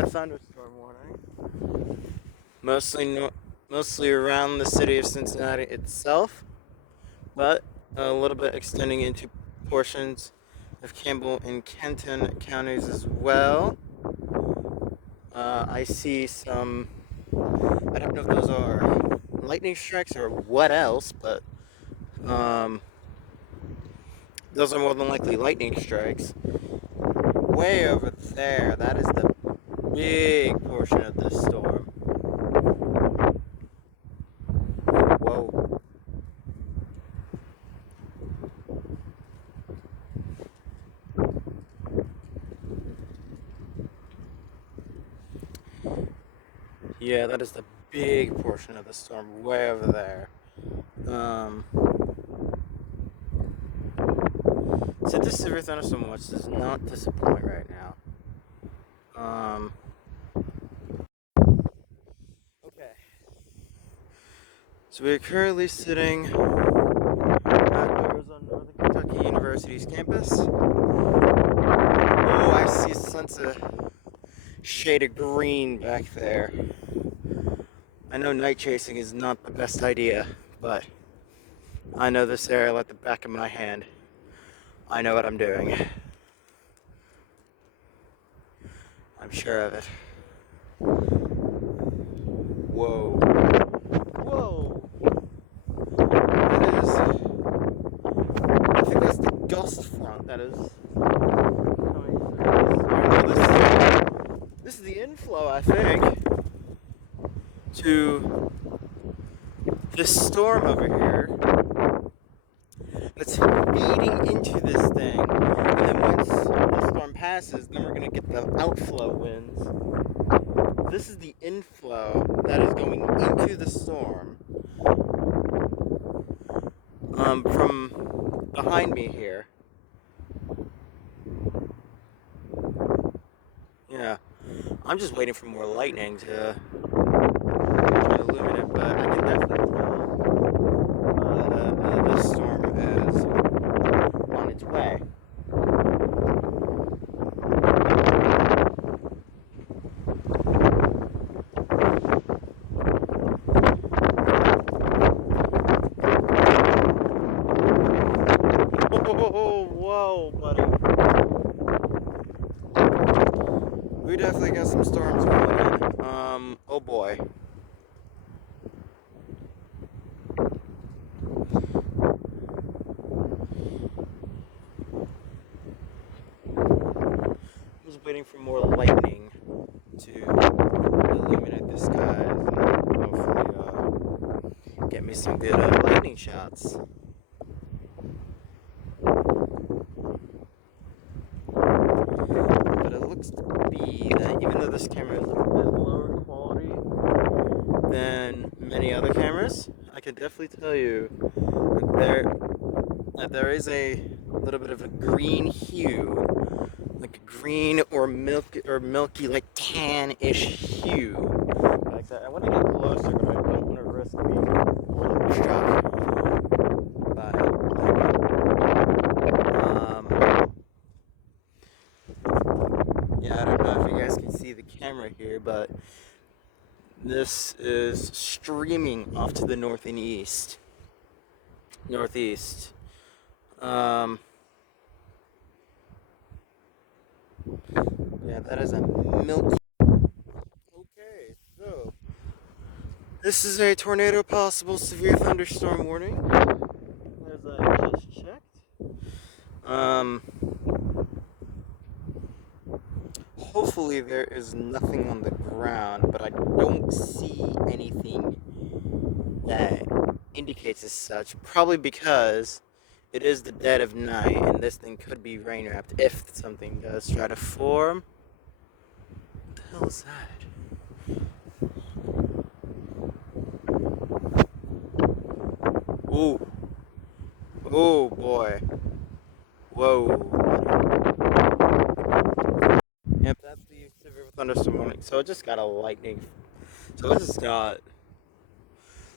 severe thunderstorm warning. Mostly around the city of Cincinnati itself, but a little bit extending into portions of Campbell and Kenton counties as well. I see some, I don't know if those are lightning strikes or what else, but those are more than likely lightning strikes. Way over there, that is the big portion of this storm. Whoa. Yeah, that is the big portion of the storm, way over there. So this severe thunderstorm watch does not disappoint right now. Okay. So we're currently sitting outdoors on Northern Kentucky University's campus. Oh, I see a sense of shade of green back there. I know night chasing is not the best idea, but I know this area like the back of my hand. I know what I'm doing. I'm sure of it. Whoa. Whoa! That is... I think that's the gust front that is coming through this is the inflow, I think, to this storm over here. It's feeding into this thing, and then once the storm passes, then we're going to get the outflow winds. This is the inflow that is going into the storm from behind me here. Yeah, I'm just waiting for more lightning to try to illuminate, but I can definitely tell this storm is on its way. Oh, whoa, buddy. We definitely got some storms rolling in. Oh boy. I was waiting for more lightning to illuminate the skies and hopefully get me some good lightning shots. But it looks to be that even though this camera is a bit lower quality than many other cameras, I can definitely tell you that there is a little bit of a green hue, like a green or milky like tan-ish hue. Like that. I want to get closer, but I don't want to risk being struck by yeah, I don't know if you guys can see the camera here, but this is streaming off to the north and east. Northeast. Yeah, that is a milky. Okay, so this is a tornado possible severe thunderstorm warning. As I just checked. Hopefully there is nothing on the ground, but I don't see anything that indicates as such. Probably because it is the dead of night and this thing could be rain wrapped if something does try to form. What the hell is that? Ooh. Oh boy. Whoa. Yep, that's the severe thunderstorm warning. So it just got a lightning. So it just got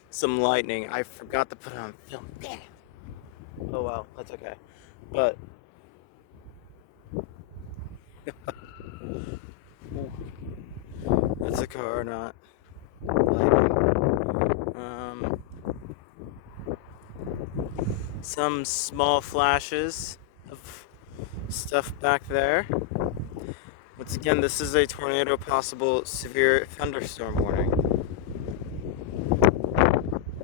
some lightning. I forgot to put it on film. Damn. Oh well, that's okay. But car or not. Lighting. Some small flashes of stuff back there. Once again, this is a tornado possible severe thunderstorm warning.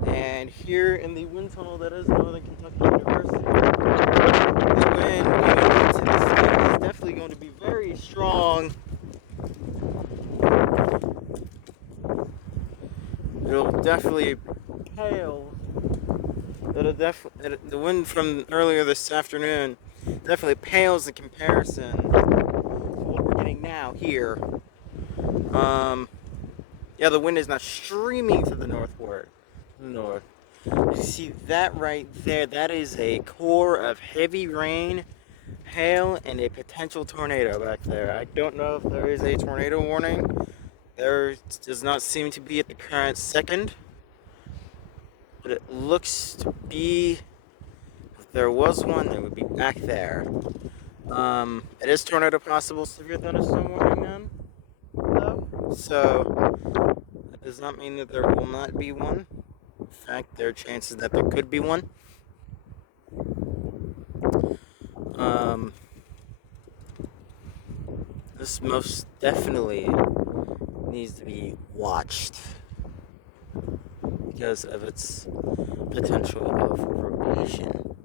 And here in the wind tunnel that is Northern Kentucky University, the wind going into the state is definitely going to be very strong. It'll definitely pale. The wind from earlier this afternoon definitely pales in comparison to what we're getting now here. Yeah, the wind is not streaming to the northward. North. You see that right there? That is a core of heavy rain, hail, and a potential tornado back there. I don't know if there is a tornado warning. There does not seem to be at the current second. But it looks to be, if there was one, it would be back there. It is tornado possible severe thunderstorm warning then, though. So that does not mean that there will not be one. In fact, there are chances that there could be one. This most definitely needs to be watched because of its potential of rotation.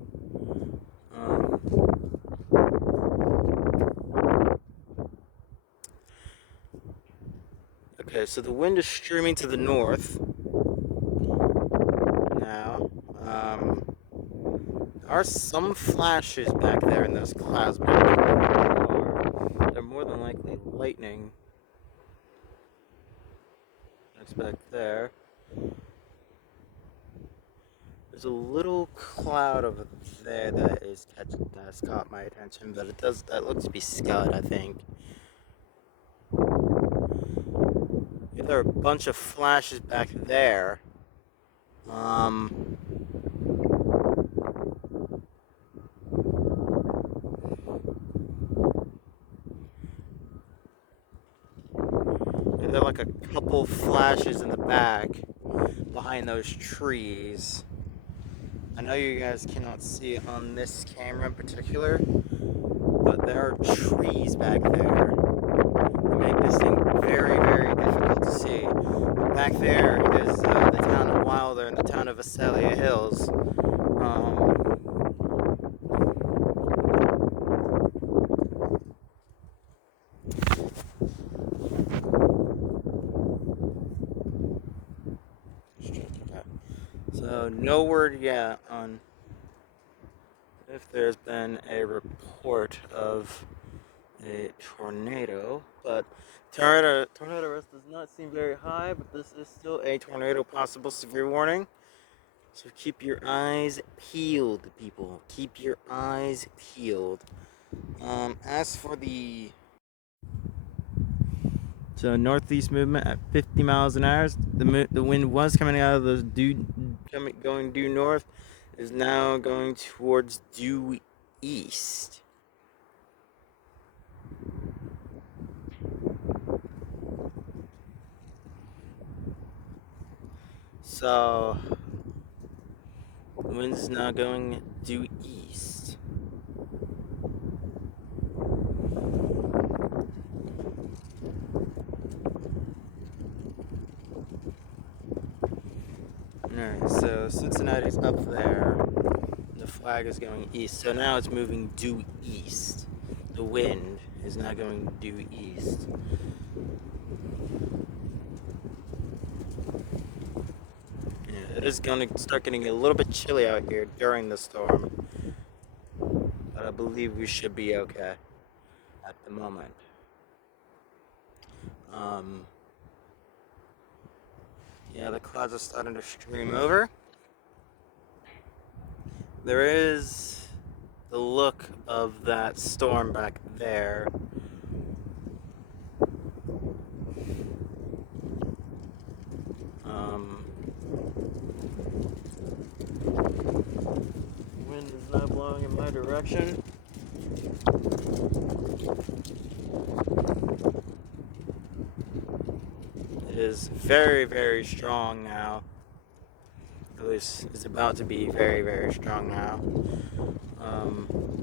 Okay, so the wind is streaming to the north now. There are some flashes back there in those clouds, but they're more than likely lightning. That's back there. There's a little cloud over there that's caught my attention, but that looks to be scud, I think. There are a bunch of flashes back there. There are like a couple flashes in the back behind those trees. I know you guys cannot see it on this camera in particular, but there are trees back there that make this thing very, very difficult to see. Back there is the town of Wilder and the town of Visalia Hills. So no word yet on if there's been a report of a tornado, but tornado risk does not seem very high, but this is still a tornado possible severe warning. So keep your eyes peeled, people. Keep your eyes peeled. As for the northeast movement at 50 miles an hour, the wind was coming out of the going due north, is now going towards due east. So the wind is now going due east. Alright, so Cincinnati's up there. The flag is going east. So now it's moving due east. The wind is now going due east. Yeah, it is going to start getting a little bit chilly out here during the storm. But I believe we should be okay at the moment. Yeah, the clouds are starting to stream over. There is the look of that storm back there. Wind is now blowing in my direction. is very, very strong now. At least it's about to be very, very strong now. Um,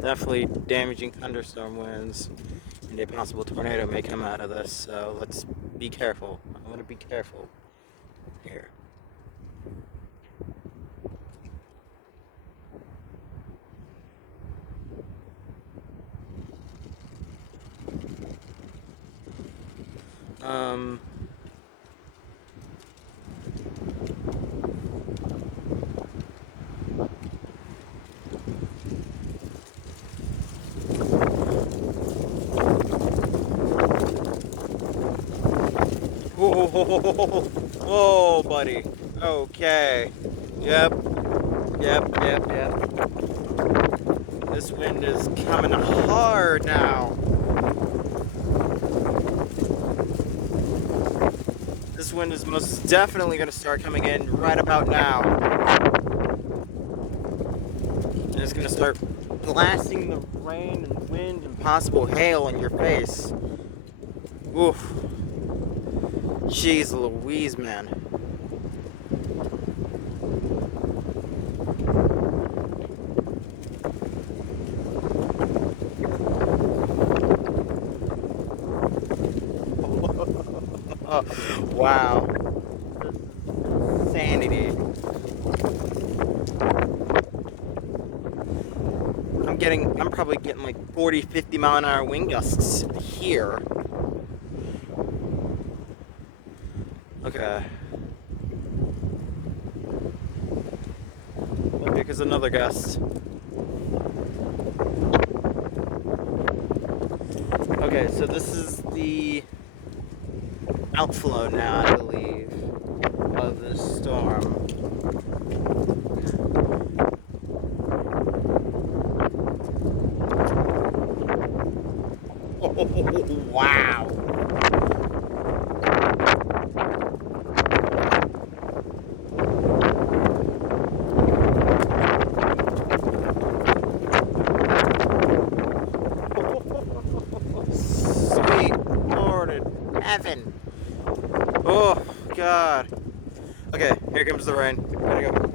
Definitely damaging thunderstorm winds, and a possible tornado may come out of this. So let's be careful. I want to be careful here. Um, Whoa, whoa, buddy. Okay. Yep, yep. This wind is coming hard now. This wind is most definitely going to start coming in right about now. And it's going to start blasting the rain and wind and possible hail in your face. Oof. Jeez Louise, man. Wow. Insanity. I'm probably getting like 40, 50 mile an hour wind gusts here. Okay. Okay, here's another gust. Okay, so this is the outflow now, I believe, of this storm. Oh, wow. Sweet Lord in heaven. Oh, God. Okay, here comes the rain. Gotta go.